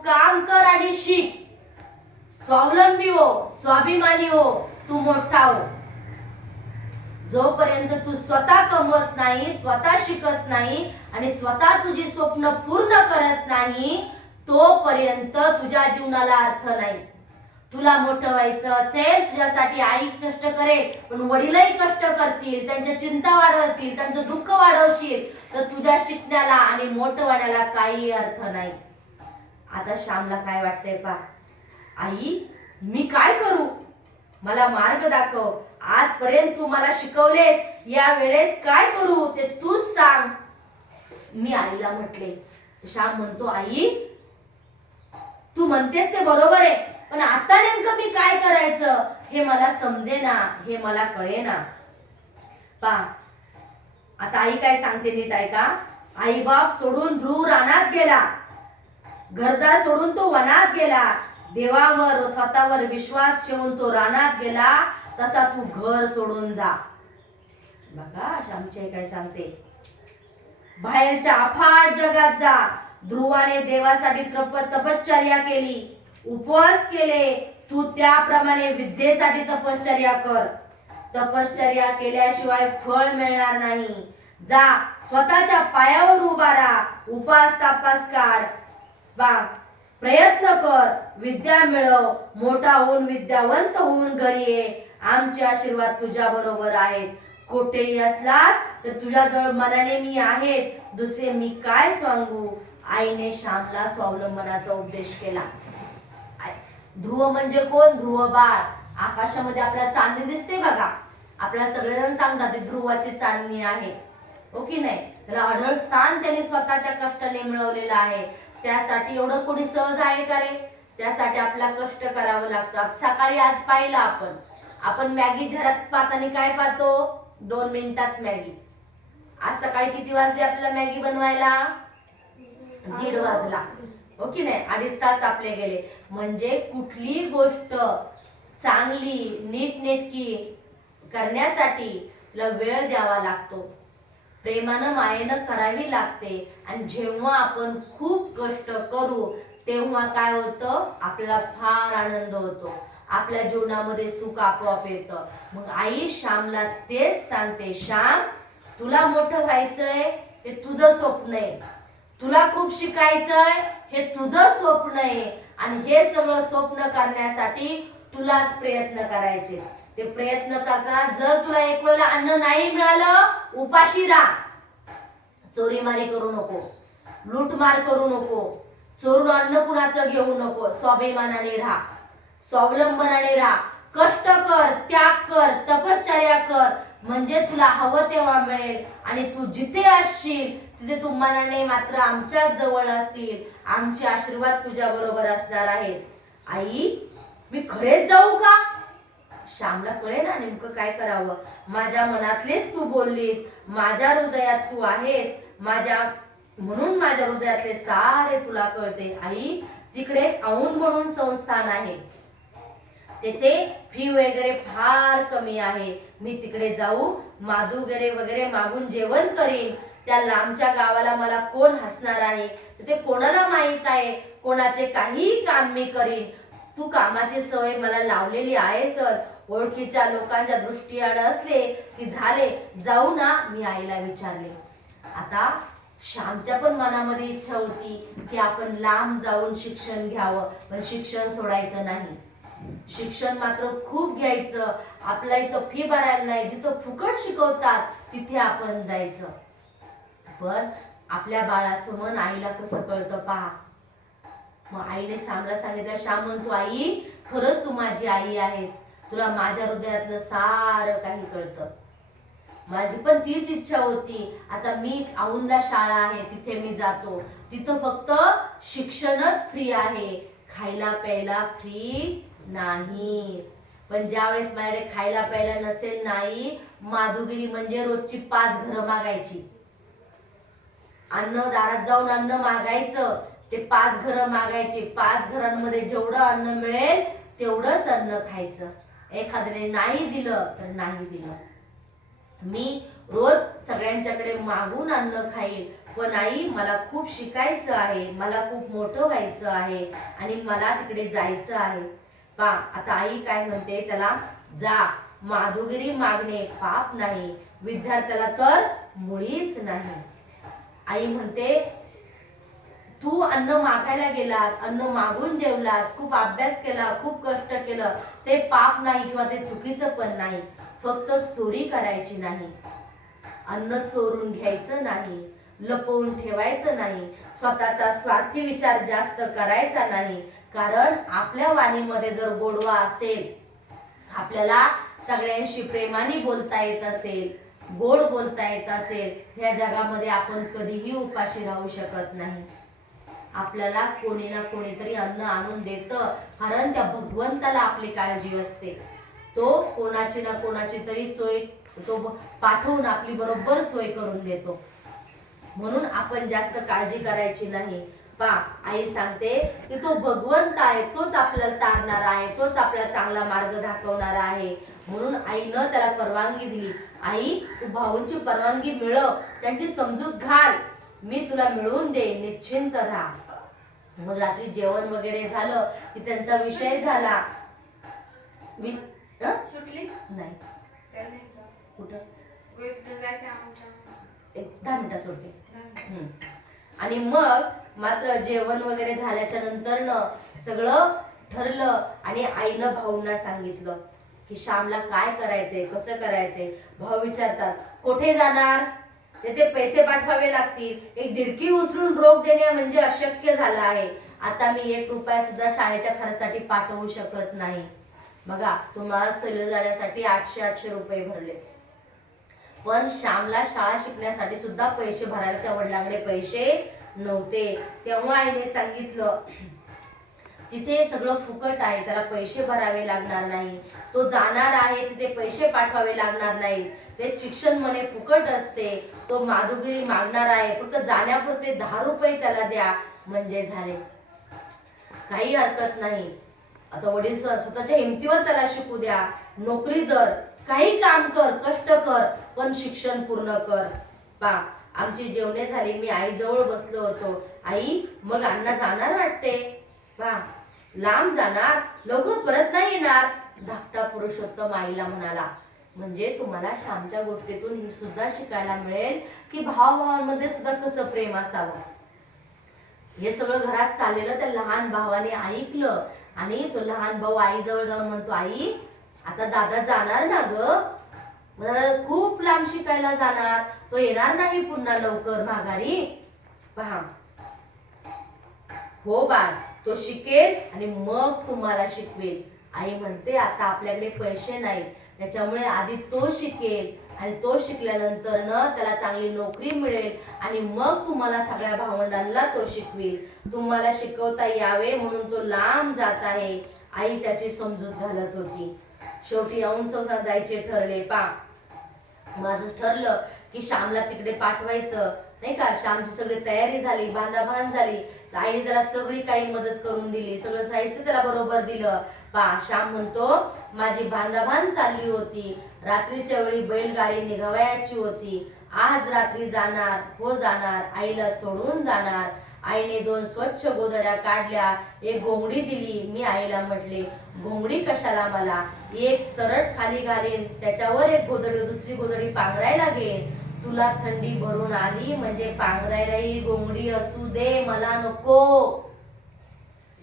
काम कर आणि शिक स्वावलंबी हो स्वाभिमानी हो तू मोठा हो. जोपर्यंत तू स्वतः कमवत नाही स्वतः शिकत नाही आणि स्वतः तुझी स्वप्न पूर्ण करत नाही तोपर्यंत तुझ्या जीवनाला अर्थ नाही. तुला मोठं व्हायचं असेल तुझ्यासाठी आई कष्ट करेल पण वडीलही कष्ट करतील त्यांच्या चिंता वाढवतील त्यांचं दुःख वाढवशील तर तुझ्या शिकण्याला आणि मोठं वाढायला काही अर्थ नाही. आता श्यामला काय वाटतंय पा आई मी काय करू? मला मार्ग दाखव. आजपर्यंत तू मला शिकवलेस या वेळेस काय करू ते तूच सांग. मी आईला म्हटले श्याम म्हणतो आई तू म्हणतेस ते बरोबर आहे पण आता नेमकं मी काय करायचं? हे मला समजेना हे मला कळेना. पा. आता आई काय सांगते नीट ऐका. आई बाप सोडून ध्रुव रानात गेला. घरदार सोडून तो वनात गेला. देवावर व स्वतःवर विश्वास ठेवून तो रानात गेला. तसा तू घर सोडून जा. बघा आमची काय सांगते? बाहेरच्या अफाट जगात जा. ध्रुवाने देवासाठी तप तपश्चर्या केली. उपवास केले. तू त्याप्रमाणे विद्येसाठी तपश्चर्या कर. तपश्चर्या केल्याशिवाय फळ मिळणार नाही. जा स्वतःच्या पायावर उभा राहा. उपास तापास काढ. बा. प्रयत्न कर. विद्या मिळव. मोठा होऊन विद्यावंत होऊन घरी ये. आमचे आशीर्वाद तुझ्या बरोबर आहेत. कुठेही असलास तर तुझ्याजवळ मनाने मी आहे. दुसरे मी काय सांगू? आईने श्यामला स्वावलंबनाचा उपदेश केला. ध्रुव म्हणजे कोण? ध्रुव बाळ. आकाशामध्ये आपल्याला चांदणी दिसते बघा. आपल्याला सगळेजण सांगतात ध्रुवाची चांदणी आहे. हो की नाही? त्याला अढळ स्थान त्याने स्वतःच्या कष्टाने मिळवलेलं आहे. त्यासाठी एवढं कोणी सहज आहे का रे? त्यासाठी आपला कष्ट करावं लागतं. आज सकाळी आज पाहिलं आपण. आपण मॅगी झरात पाहताना काय पाहतो? दोन मिनिटात मॅगी. आज सकाळी किती वाजले आपल्याला मॅगी बनवायला? दीड वाजला. हो की नाही? अडीच तास आपले गेले. म्हणजे कुठली गोष्ट चांगली नीटनेटकी करण्यासाठी तिला वेळ द्यावा लागतो. प्रेमानं मायेनं करावी लागते. आणि जेव्हा आपण खूप कष्ट करू तेव्हा काय होतं? आपल्याला फार आनंद होतो. आपल्या जीवनामध्ये सुख आपोआप येतं. मग आई श्यामला तेच सांगते श्याम तुला मोठं व्हायचंय हे तुझं स्वप्न आहे. तुला खूप शिकायचंय हे तुझं स्वप्न आहे. आणि हे सगळं स्वप्न करण्यासाठी तुलाच प्रयत्न करायचे. ते प्रयत्न करता जर तुला एक वेळेला अन्न नाही मिळालं उपाशी राहा. चोरीमारी करू नको. लूटमार करू नको. चोरून अन्न कुणाचं घेऊ नको. स्वाभिमानाने राहा. स्वावलंबनाने राहा. कष्ट कर त्याग कर तपश्चर्या कर. म्हणजे तुला हवं तेव्हा मिळेल. आणि तू जिथे असशील तिथे तू मनाने मात्र आमच्या जवळ असतील. आमचे आशीर्वाद तुझ्या बरोबर असणार आहेत. आई मी खरेच जाऊ का? श्यामला कळे ना नेमकं काय करावं? माझ्या मनातलेच तू बोललीस माझ्या हृदयात तू आहेस माझ्या म्हणून माझ्या हृदयातले सारे तुला कळते. आई तिकडे औंध म्हणून संस्थान आहे. तेथे फी वगैरे फार कमी आहे. मी तिकडे जाऊ माधू वगैरे वगैरे मागून जेवण करीन. त्या लांबच्या गावाला मला कोण हसणार आहे? ते कोणाला माहीत आहे? कोणाचे काही काम मी करीन? तू कामाची सवय मला लावलेली आहे सर. ओळखीच्या लोकांच्या दृष्टी आड असले की झाले जाऊ ना मी आईला विचारले. आता श्यामच्या पण मनामध्ये इच्छा होती की आपण लांब जाऊन शिक्षण घ्यावं पण शिक्षण सोडायचं नाही. शिक्षण मात्र खूप घ्यायचं. आपल्या इथं फी भरायला नाही जिथं फुकट शिकवतात तिथे आपण जायचं. पण आपल्या बाळाचं मन आईला कसं कळतं पहा. मग आईने सांगला सांगितलं श्याम म्हणतो आई खरंच तू माझी आई आहेस. तुला माझ्या हृदयातलं सारं काही कळतं. माझी पण तीच इच्छा होती. आता मी औंदा शाळा आहे तिथे मी जातो. तिथं फक्त शिक्षणच फ्री आहे. खायला प्यायला फ्री नाही. पण ज्या वेळेस माझ्याकडे खायला प्यायला नसेल नाही माधुगिरी म्हणजे रोजची पाच घरं मागायची. अन्न दारात जाऊन अन्न मागायचं ते पाच घरं मागायची. पाच घरांमध्ये जेवढं अन्न मिळेल तेवढंच अन्न खायचं. एखाद्याने नाही दिलं तर नाही दिलं. मी रोज सगळ्यांच्याकडे मागून अन्न खाईल पण आई मला खूप शिकायचं आहे मला खूप मोठं व्हायचं आहे आणि मला तिकडे जायचं आहे. पा आता आई काय म्हणते त्याला जा माधुगिरी मागणे पाप नाही विद्यार्थ्याला तर मुळीच नाही. आई म्हणते तू अन्न मागायला गेलास अन्न मागून जेवलास खूप अभ्यास केला खूप कष्ट केलं ते पाप नाही किंवा ते चुकीचं पण नाही. फक्त चोरी करायची नाही. अन्न चोरून घ्यायचं नाही लपवून ठेवायचं नाही स्वतःचा स्वार्थी विचार जास्त करायचा नाही कारण आपल्या वाणीमध्ये जर गोडवा असेल आपल्याला सगळ्यांशी प्रेमाने बोलता येत असेल गोड बोलता येत असेल या जगामध्ये आपण कधीही उपाशी राहू शकत नाही. आपल्याला कोणी ना कोणीतरी अन्न आणून देतं कारण त्या भगवंताला आपली काळजी असते. तो कोणाची ना कोणाची तरी सोय तो पाठवून आपली बरोबर सोय करून देतो. म्हणून आपण जास्त काळजी करायची नाही. पा आई सांगते की तो भगवंत आहे तोच आपल्याला तारणार आहे तोच आपल्याला चांगला मार्ग दाखवणारा आहे. म्हणून आईनं त्याला परवानगी दिली. आई तू भाऊंची परवानगी मिळव त्यांची समजूत घाल. मी तुला मिळवून देईन निश्चिंत राहा. मग रात्री जेवण वगैरे झालं की त्यांचा विषय झाला. हं? सुटली? नाही. कुठं? एक दहा मिनिटं. आणि मग मात्र जेवण वगैरे झाल्याच्यानंतर न सगळं ठरलं आणि आईनं भाऊंना सांगितलं की श्यामला काय करायचंय कसं करायचंय? भाऊ विचारतात कुठे जाणार? तेथे पैसे पाठवावे लागतील एक दिडकी उचलून रोख देणे म्हणजे अशक्य झालं आहे. आता मी एक रुपया सुद्धा शाळेच्या खर्चासाठी पाठवू शकत नाही. बघा तुम्हाला सहल जाण्यासाठी आठशे आठशे रुपये भरले. पण श्यामला शाळा शिकण्यासाठी सुद्धा पैसे भरायचे वडिलांकडे पैसे नव्हते. तेव्हा आईने सांगितलं तिथे सगळं फुकट आहे त्याला पैसे भरावे लागणार नाही. तो जाणार आहे तिथे पैसे पाठवावे लागणार नाही. ते शिक्षण म्हणे फुकट असते. तो माधुगिरी मागणार आहे. फक्त जाण्यापुरते दहा रुपये त्याला द्या. म्हणजे झाले. काही हरकत नाही. आता वडील स्वतःच्या हिमतीवर त्याला शिकू द्या. नोकरी दर. काही काम कर कष्ट कर पण शिक्षण पूर्ण कर. पा आमची जेवणे झाली. मी आईजवळ बसलो होतो. आई मग अण्णा जाणार वाटते? पा लांब जाणार. लवकर परत नाही येणार. धाकटा पुरुषोत्तम आईला म्हणाला. म्हणजे तुम्हाला श्यामच्या गोष्टीतून ही सुद्धा शिकायला मिळेल की भावभावांमध्ये सुद्धा कसं प्रेम असावं. हे सगळं घरात चाललेलं त्या लहान भावाने ऐकलं आणि तो लहान भाऊ आईजवळ जाऊन म्हणतो आई आता दादा जाणार ना ग? खूप लांब शिकायला जाणार. तो येणार नाही पुन्हा लवकर माघारी? पहा. हो बाळ तो शिकेल आणि मग तुम्हाला शिकवेल. आई म्हणते आता आपल्याकडे पैसे नाही त्याच्यामुळे आधी तो शिकेल आणि तो शिकल्यानंतर न त्याला चांगली नोकरी मिळेल आणि मग तुम्हाला सगळ्या भावंडांना तो शिकवेल. तुम्हाला शिकवता यावे म्हणून तो लांब जात आहे. आई त्याची समजूत घालत होती. शेवटी औन संसार जायचे ठरले. पा. माझं ठरलं की श्यामला तिकडे पाठवायचं. नाही का? श्यामची सगळी तयारी झाली बांधाबांध झाली. आईने त्याला सगळी काही मदत करून दिली. सगळं साहित्य त्याला बरोबर दिलं. पा श्याम म्हणतो माझी बांधाबांध चालली होती. रात्रीच्या वेळी बैलगाडी निघावयाची होती. आज रात्री जाणार हो जाणार आईला सोडून जाणार. आईने दोन स्वच्छ गोधड्या काढल्या. एक घोंगडी दिली. मी आईला म्हटले घोंगडी कशाला मला? एक तरट खाली घालेन. त्याच्यावर एक गोधडी दुसरी गोधडी पांघरायला घेईन. तुला थंडी भरून आली म्हणजे पांघरायला ही असू दे मला नको.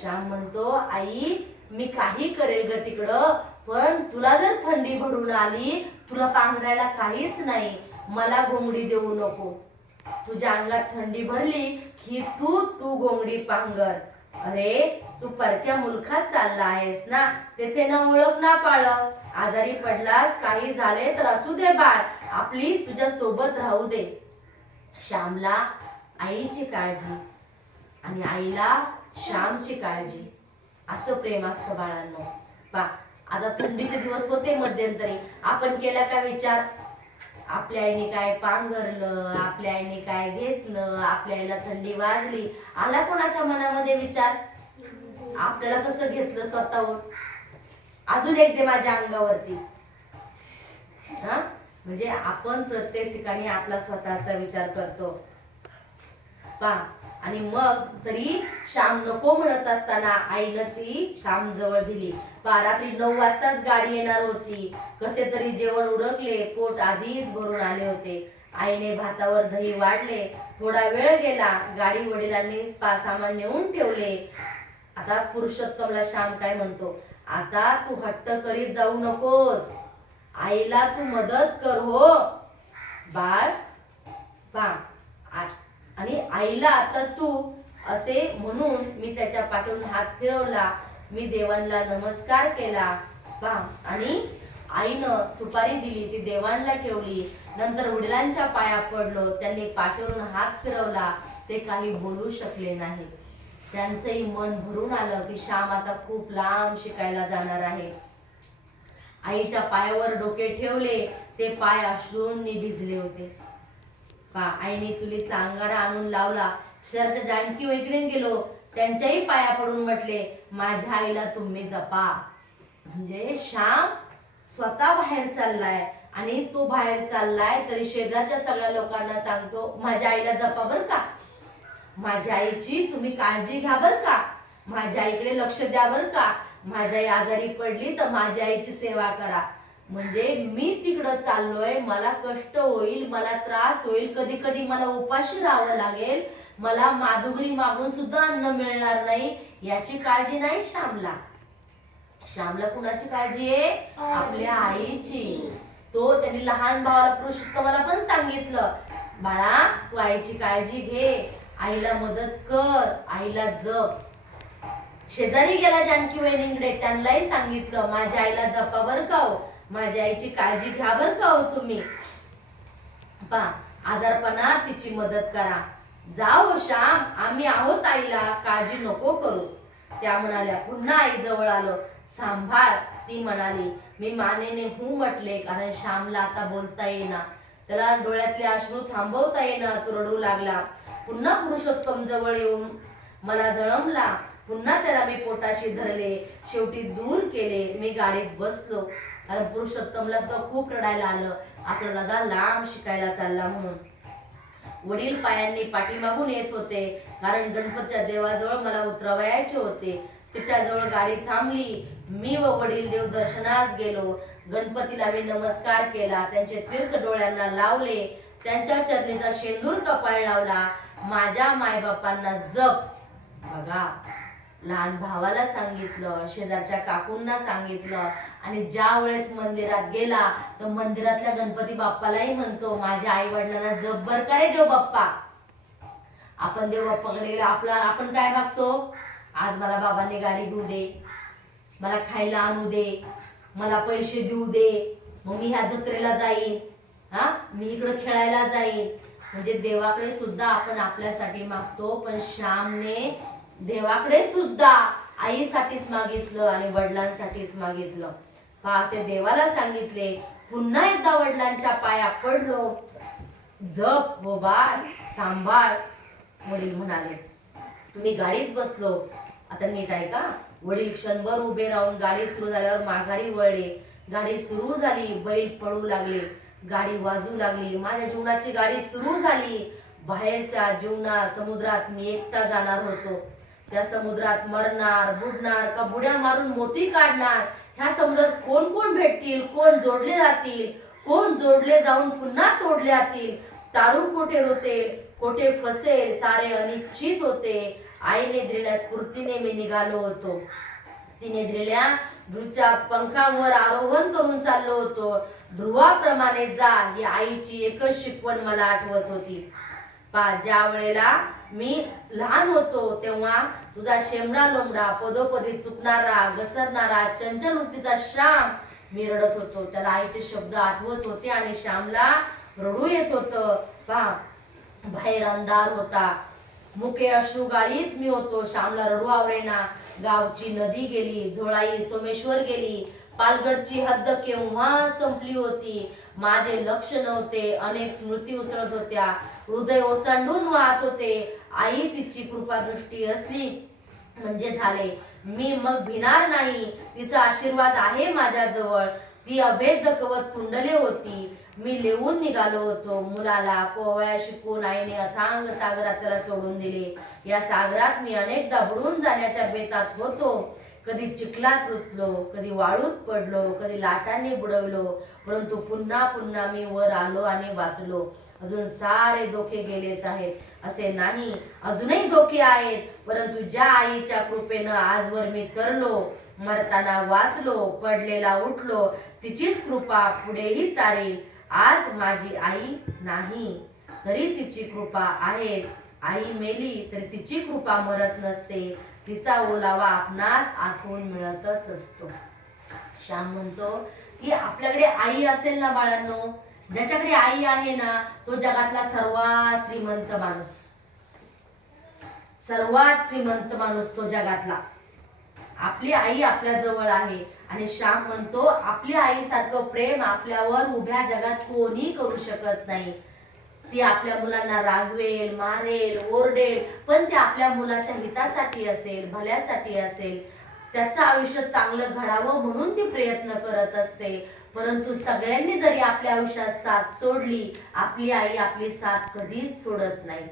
श्याम म्हणतो आई मी काही करेल ग तिकडं पण तुला जर थंडी भरून आली तुला पांघरायला काहीच नाही मला घोंगडी देऊ नको. तुझ्या अंगात थंडी भरली की तू तू घोंगडी पांघर. अरे तू परक्या मुलखात चालला आहेस ना तेथे न ओळख ना पाळ आजारी पडलास काही झाले तर असू दे बाळ. आपली तुझ्या सोबत राहू दे. श्यामला आईची काळजी आणि आईला श्यामची काळजी. असं प्रेम असतं बाळांनो. पा आता थंडीचे दिवस होते मध्यंतरी. आपण केला का विचार? आपल्या आईने काय पांघरलं आपल्या आईने काय घेतलं आपल्या आईला थंडी वाजली. आला कोणाच्या मनामध्ये विचार? आपल्याला कसं घेतलं स्वतःहून? अजून एक दे माझ्या अंगावरती. हा? म्हणजे आपण प्रत्येक ठिकाणी आपला स्वतःचा विचार करतो. पा आणि मग तरी श्याम नको म्हणत असताना आईनं ती श्याम जवळ दिली. पा रात्री नऊ वाजताच गाडी येणार होती. कसे तरी जेवण उरकले पोट आधीच भरून आले होते. आईने भातावर दही वाढले. थोडा वेळ गेला. गाडी वडिलांनी पा सामान नेऊन ठेवले. आता पुरुषोत्तमला श्याम काय म्हणतो? आता तू हट्ट करीत जाऊ नकोस. आईला तू मदत कर हो. बाळ पा आणि आईला आता तू असे म्हणून मी त्याच्या पाठून हात फिरवला. मी देवांना नमस्कार केला. पा आणि आईनं सुपारी दिली ती देवांना ठेवली. नंतर वडिलांच्या पाया पडलो. त्यांनी पाठवून हात फिरवला. ते काही बोलू शकले नाही त्यांचंही मन भरून आलं की श्याम आता खूप लांब शिकायला जाणार आहे. आईच्या पायावर डोके ठेवले ते पाय अश्रूंनी भिजले होते. पा आईने चुलीचा अंगारा आणून लावला? शरच्या जानकी वैकडे गेलो. त्यांच्याही पाया पडून म्हटले माझ्या आईला तुम्ही जपा. म्हणजे श्याम स्वतः बाहेर चाललाय आणि तो बाहेर चाललाय तरी शेजारच्या सगळ्या लोकांना सांगतो माझ्या आईला जपा बर का. माझ्या आईची तुम्ही काळजी घ्या बर का. माझ्या आईकडे लक्ष द्या बर का. माझ्या आई आजारी पडली तर माझ्या आईची सेवा करा. म्हणजे मी तिकडं चाललोय मला कष्ट होईल मला त्रास होईल कधी कधी मला उपाशी राहावं लागेल. मला माधुगरी मागून सुद्धा अन्न मिळणार नाही याची काळजी नाही श्यामला. श्यामला कुणाची काळजी आहे? आपल्या आईची. तो त्यांनी लहान भावाला पुरुषोत्तमाला पण सांगितलं बाळा तू आईची काळजी घे. आईला मदत कर आईला जप. शेजारी गेला जानकी वहिनीकडे त्यांनाही सांगितलं माझ्या आईला जपा बर का हो? माझ्या आईची काळजी घ्या बर का हो तुम्ही? पा आजारपणात तिची मदत करा. जाओ हो श्याम आम्ही आहोत आईला काळजी नको करू. त्या म्हणाल्या पुन्हा आई जवळ आलो. सांभाळ ती म्हणाली. मी मानेने हू म्हटले कारण श्यामला आता बोलता येईना. त्याला डोळ्यातले अश्रू थांबवता येईना तो रडू लागला. पुन्हा पुरुषोत्तम जवळ येऊन मला जळमला. पुन्हा त्याला मी पोटाशी धरले. शेवटी दूर केले. मी गाडीत बसलो. कारण पुरुषोत्तमला सुद्धा खूप रडायला आलं. आपला दादा लांब शिकायला चालला म्हणून. वडील पायांनी पाठीमागून येत होते. कारण गणपतीच्या देवाजवळ मला उतरवायचे होते. तिथ्याजवळ गाडी थांबली. मी व वडील देव दर्शनास गेलो. गणपतीला मी नमस्कार केला. त्यांचे तीर्थ डोळ्यांना लावले. त्यांच्या चरणीचा शेंदूर कपाळ लावला. माझ्या मायबापांना जप. बघा लहान भावाला सांगितलं शेजारच्या काकूंना सांगितलं आणि ज्या वेळेस मंदिरात गेला तर मंदिरातल्या गणपती बाप्पालाही म्हणतो माझ्या आई वडिलांना जब्बर करे देव बाप्पा? आपण देव बाप्पाकडे गेलो आपला आपण काय मागतो? आज मला बाबांनी गाडी घेऊ दे. मला खायला आणू दे. मला पैसे देऊ दे. मग मी ह्या जत्रेला जाईन. हा? मी इकडं खेळायला जाईन. म्हणजे देवाकडे सुद्धा आपण आपल्यासाठी मागतो पण श्यामने देवाकडे सुद्धा आईसाठीच मागितलं आणि वडिलांसाठीच मागितलं. पहा असे देवाला सांगितले पुन्हा एकदा वडिलांच्या पाया पडलो. जप हो बाळ सांभाळ वडील म्हणाले. मी गाडीत बसलो. आता नीट आहे का वडील क्षणभर उभे राहून गाडी सुरू झाल्यावर माघारी वळले. गाडी सुरू झाली बैल पळू लागले. गाडी वाजू लागली. माझ्या जीवनाची गाडी सुरू झाली. बाहेरच्या जीवना समुद्रात मी एकटा जाणार होतो. त्या समुद्रात मरणार बुडणार का बुड्या मारून मोती काढणार? ह्या समुद्रात कोण कोण भेटतील? कोण जोडले जातील? कोण जोडले जाऊन पुन्हा तोडले जातील? तारून कोठे होते? कोठे फसेल? सारे अनिश्चित होते. आईने दिलेल्या स्फूर्तीने मी निघालो होतो. तिने दिलेल्या ध्रुच्या पंखांवर आरोहण करून चाललो होतो. ध्रुवाप्रमाणे जा ही आईची एकच शिकवण मला आठवत होती. पा ज्या वेळेला मी लहान होतो तेव्हा तुझा शेमडा लोंबडा पदोपदी चुकणारा घसरणारा चंचल वृत्तीचा श्याम मी रडत होतो. त्याला आईचे शब्द आठवत होते आणि श्यामला रडू येत होतं. पहा बाहेर अंधार होता. मुके अश्रू गाळीत मी होतो. श्यामला रडू आवरेना गावची नदी गेली झोळाई सोमेश्वर गेली. पालगडची हद्द केव्हा संपली होती? माझे लक्ष नव्हते. अनेक स्मृती उसळत होत्या. हृदय ओसांडून वाहत होते. आई तिची कृपा दृष्टी असली म्हणजे झाले. मी मग भिणार नाही. तिचा आशीर्वाद आहे माझ्याजवळ. ती अभेद्य कवच कुंडले होती. मी लिहून निघालो होतो. मुलाला पोहळ्या शिकून आईने अथांग सागरात त्याला सोडून दिले. या सागरात मी अनेकदा बुडून जाण्याच्या बेतात होतो. कधी चिखलात रुतलो कधी वाळूत पडलो कधी लाटांनी बुडवलो परंतु पुन्हा पुन्हा मी वर आलो आणि वाचलो. अजून सारे धोके गेलेच आहेत असे नाही. अजूनही धोके आहेत परंतु ज्या आईच्या कृपेनं आजवर मी तरलो मरताना वाचलो पडलेला उठलो तिचीच कृपा पुढेही तारील आज माझी आई नाही तरी तिची कृपा आहे. आई मेली तरी तिची कृपा मरत नसते. तिचा ओलावा आपणास आठवून मिळतच असतो. श्याम म्हणतो की आपल्याकडे आई असेल ना बाळांनो ज्याच्याकडे आई आहे ना तो जगातला सर्वात श्रीमंत माणूस. सर्वात श्रीमंत माणूस तो जगातला. आपली आई आपल्या जवळ आहे आणि श्याम म्हणतो आपल्या आईसारखं प्रेम आपल्यावर उभ्या जगात कोणी करू शकत नाही. ती आपल्या मुलांना रागवेल मारेल ओरडेल पण ते आपल्या मुलाच्या हितासाठी असेल भल्यासाठी असेल त्याचं आयुष्य चांगलं घडावं म्हणून ती प्रयत्न करत असते. परंतु सगळ्यांनी जरी आपल्या आयुष्यात साथ सोडली आपली आई आपली साथ कधीच सोडत नाही.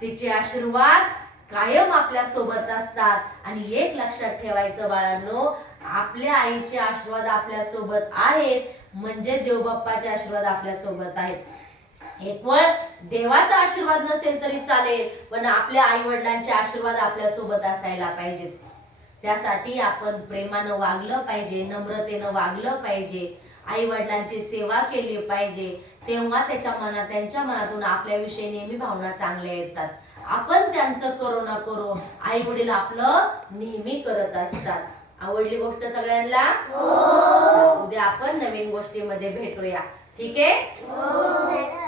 तिचे आशीर्वाद कायम आपल्यासोबत असतात. आणि एक लक्षात ठेवायचं बाळांनो आपल्या आईचे आशीर्वाद आपल्यासोबत आहेत म्हणजे देवबाप्पाचे आशीर्वाद आपल्यासोबत आहेत. एक वेळ देवाचा आशीर्वाद नसेल तरी चालेल पण आपल्या आई वडिलांचे आशीर्वाद आपल्यासोबत असायला पाहिजेत. त्यासाठी आपण प्रेमानं वागलं पाहिजे नम्रतेनं वागलं पाहिजे आई वडिलांची सेवा केली पाहिजे तेव्हा त्याच्या मनात त्यांच्या मनातून आपल्याविषयी नेहमी भावना चांगल्या येतात. आपण त्यांचं करो ना करो आई वडील आपलं नेहमी करत असतात. आवडली गोष्ट सगळ्यांना? चला, उद्या आपण नवीन गोष्टीमध्ये भेटूया. ठीक आहे?